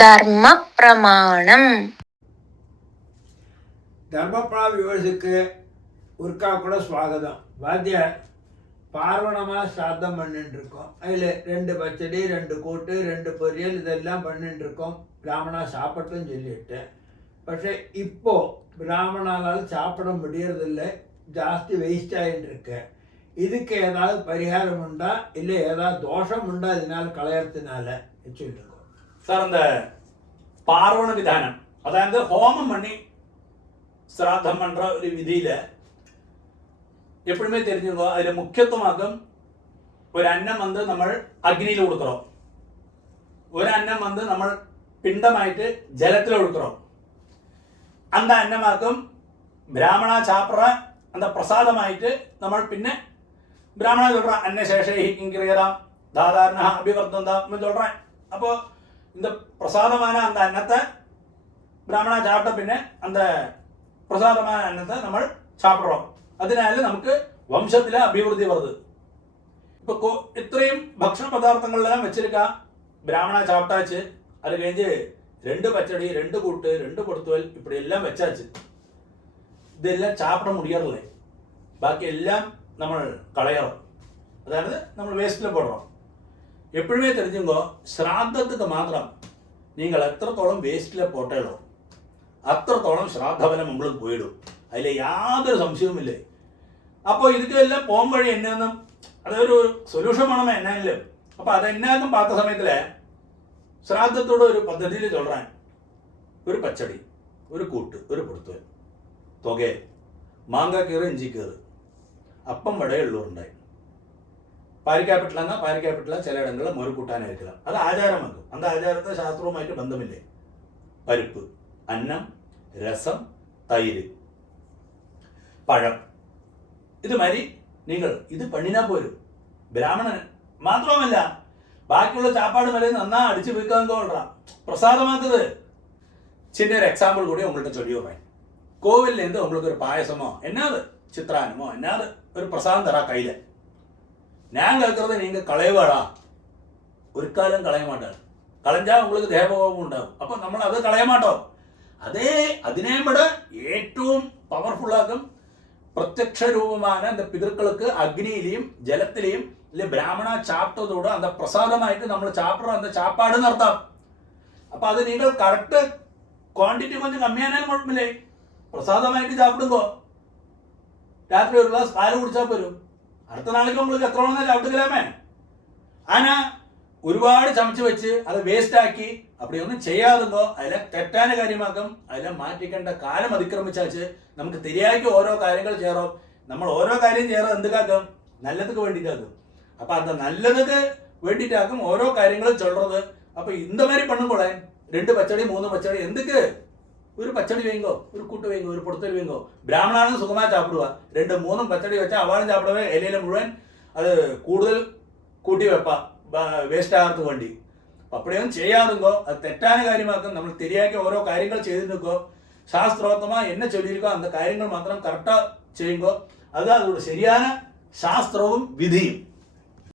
ധർമ്മ പ്രമാണം. ಧರ್ಮಪ್ರಮಾಣ ವ್ಯೂವರ್ಸ್க்கு ஒருக்கா கூட ஸ்வாகதம். வாத்தியார் பார்வணமாக சாதம் பண்ணிட்டு இருக்கோம். அதில் 2 பச்சடி, 2 கூட்டு, 2 பொரியல் இதெல்லாம் பண்ணிட்டு இருக்கோம். பிராமணா சாப்பிட்டும் சொல்லிட்டேன். പക്ഷേ இப்போ பிராமணால் சாப்பிட முடியறதில்லை, ஜாஸ்தி வேஸ்ட் ஆகிட்டு இருக்கு. இதுக்கு ஏதாவது பரிகாரம் உண்டா, இல்லை ஏதாவது தோஷம் உண்டா இதனால் களையறதுனால சொல்லுங்க சார். அந்த பார்வண விதானம், அதாவது ஹோமம் பண்ணி சிராதம் பண்ற ஒரு விதியில எப்பவுமே தெரிஞ்சுக்கோ, அதில் முக்கியத்துவமாக்கும் ஒரு அன்നം നമ്മൾ അഗ്നിയിൽ കൊടുக்கிறோം, ഒരു അന്നം നമ്മൾ പിണ്ടമായിട്ട് ജലത്തിൽ കൊടുக்கிறோம். அந்த അന്നമാക്കും ബ്രാഹ്മണ ചാപ്ര அந்த പ്രസാദമായിട്ട് നമ്മൾ പിന്നെ ബ്രാഹ്മണ சொல்ற അന്നശേഷൈ ഇംഗ്രിയതാം தாதாரண அபிவர்த்தந்தாம் എന്ന് சொல்றேன். அப்போ இந்த பிரசாதமான அந்த அன்னத்தை பிராமணா சாப்பிட்ட பின்ன அந்த பிரசாதமான அன்னத்தை നമ്മൾ சாப்பிட்றோம். അതിനാൽ നമുക്ക് വംശത്തിലെ അഭിവൃദ്ധി വരുത്. இப்போ ഇത്രയും ഭക്ഷണ പദാർത്ഥങ്ങളെല്ലാം വെച്ചിരിക്കാം. பிராமணா சாப்பிட்டாச்சு, அது கழிஞ்சு 2 பச்சடி, 2 கூட்டு, 2 பொடுத்துவல் இப்படி எல்லாம் வச்சாச்சு. இதெல்லாம் சாப்பிட முடியறதில்லை. ബാക്കി എല്ലാം നമ്മൾ കളയണം, അതായത് നമ്മൾ വേസ്റ്റിൽ പോടുறோம். എപ്പോഴുമേ தெரிஞ்சுங்கோ, ശ്രാദ്ധத்துக்கு മാത്രം നിങ്ങൾ എത്രത്തോളം വേസ്റ്റിൽ പോട്ടേളോ അത്രത്തോളം ശ്രാദ്ധഫലം உங்களுக்கு പോയിടും. അതിൽ യാതൊരു സംശയവുമില്ലേ. അപ്പോൾ இதுக்கெல்லாம் போகும் வழி என்னன்னு, അതൊരു സൊല്യൂഷൻ വേണം എന്നാലും. അപ്പോൾ അതെന്നാക്കും பார்த்த സമയത്തിൽ ശ്രാദ്ധത്തോട് ഒരു പദ്ധതിയിൽ ചൊല്ലാൻ, ഒരു പച്ചടി, ഒരു കൂട്ട്, ഒരു പൊടുത്തുവൽ, തുകയിൽ മാങ്ങാക്കീറ്, ഇഞ്ചിക്കീറ്, അപ്പം വടയുള്ളൂരുണ്ടായി. പാരിക്കാപ്പെട്ടില്ലെന്നാൽ പാരിക്കാപ്പെട്ടില്ല, ചിലയിടങ്ങളിൽ മുരു കൂട്ടാനായിരിക്കണം. അത് ആചാരമാക്കും. அந்த ആചാരത്തെ ശാസ്ത്രവുമായിട്ട് ബന്ധമില്ലേ. പരിപ്പ്, അന്നം, രസം, തൈര്, പഴം, ഇതുമാതിരി നിങ്ങൾ ഇത് പണിനാ പോരും. ബ്രാഹ്മണൻ മാത്രവുമല്ല, ബാക്കിയുള്ള ചാപ്പാട് വരെ നന്നാ അടിച്ചു വീക്കാൻ കൊള്ളാം, പ്രസാദമാക്കുന്നത്. சின்ன ஒரு எக்ஸாம்பிள் கூட உங்கள்கிட்ட சொல்லி விடுறேன். கோவில்லேருந்து உங்களுக்கு ஒரு பாயசமோ என்னது சித்ரானமோ என்னது ஒரு பிரசாதம் தரா கையில், நான் கேட்கறத நீங்கள் കളയുവാടാ, ഒരു കാലം കളയ മാട്ടാൻ. കളഞ്ഞാൽ உங்களுக்கு ദേഹഭോഗം ഉണ്ടാകും. അപ്പോൾ നമ്മൾ അത് കളയ മാട്ടോ. അതിനെ വിட ഏറ്റവും പവർഫുള്ളാക്കും പ്രത്യക്ഷ രൂപമാണ് அந்த പിതൃക്കൾക്ക് അഗ്നിയിലെയും ജലത്തിലെയും இல்லை பிராமண சாப்பிட்டதோடு அந்த பிரசாதமாയിട്ട് നമ്മൾ சாப்பிட்ற அந்த சாப்பாடு നടത്താം. അപ്പോൾ അത് നിങ്ങൾ കറക്റ്റ് ക്വാണ്ടിറ്റി கொஞ்சம் കമ്മിയാനാലും കുഴപ്പമില്ലേ. പ്രസാദമായിട്ട് சாப்பிடுங்கோ. രാത്രി ഒരു ഗ്ലാസ് പാല് കുടിച്ചാൽ പോരും. അടുത്ത നാளைக்கு உங்களுக்கு എത്ര വേണമെന്ന് சாப்பிட்டுக்கலாமே. ആനാ ഒരുപാട് ചമച്ച് വെച്ച് അത് വേസ്റ്റ് ആക്കി அப்படிയൊന്നും ചെയ്യാറുണ്ടോ, അതിലെ തെറ്റാന കാര്യമാക്കും. അതിലെ മാറ്റിക്കേണ്ട കാലം അതിക്രമിച്ചാച്ച് നമുക്ക് തിരിയാക്കി ഓരോ കാര്യങ്ങൾ ചേരോ. നമ്മൾ ഓരോ കാര്യം ചേരോ എന്തുകാക്കും, നല്ലതുക്ക് വേണ്ടിയിട്ടാക്കും. അപ്പം അത് നല്ലതുക്ക് വേണ്ടിയിട്ടാക്കും ഓരോ കാര്യങ്ങളും ചൊല്ലുന്നത്. അപ്പം இந்த மாதிரி பண்ணும்போல 2 பச்சடி 3 பச்சடி എന്തുക്ക്, ഒരു പച്ചടി വേങ്കോ, ഒരു കൂട്ട് വേങ്കോ, ഒരു പൊടുത്തൽ വേങ്കോ. ബ്രാഹ്മണാണ് സുഖമായി ചാപ്പിടുക. 2-3 പച്ചടി വെച്ചാൽ അവളും ചാപ്പിടവേ ഇലയിലെ മുഴുവൻ അത് കൂടുതൽ കൂട്ടി വെപ്പാം വേസ്റ്റ് ആകാത്ത വേണ്ടി. അപ്പം അപ്പടിയൊന്നും ചെയ്യാറുണ്ടോ, അത് തെറ്റാന കാര്യമാക്കും. നമ്മൾ തിരിയാക്കി ഓരോ കാര്യങ്ങൾ ചെയ്തു നിൽക്കോ. ശാസ്ത്രോക്തമായി എന്നെ ചൊല്ലിയിരിക്കോ அந்த കാര്യങ്ങൾ മാത്രം കറക്റ്റാ ചെയ്യുമ്പോൾ അത് അതോട് ശരിயான ശാസ്ത്രവും വിധിയും.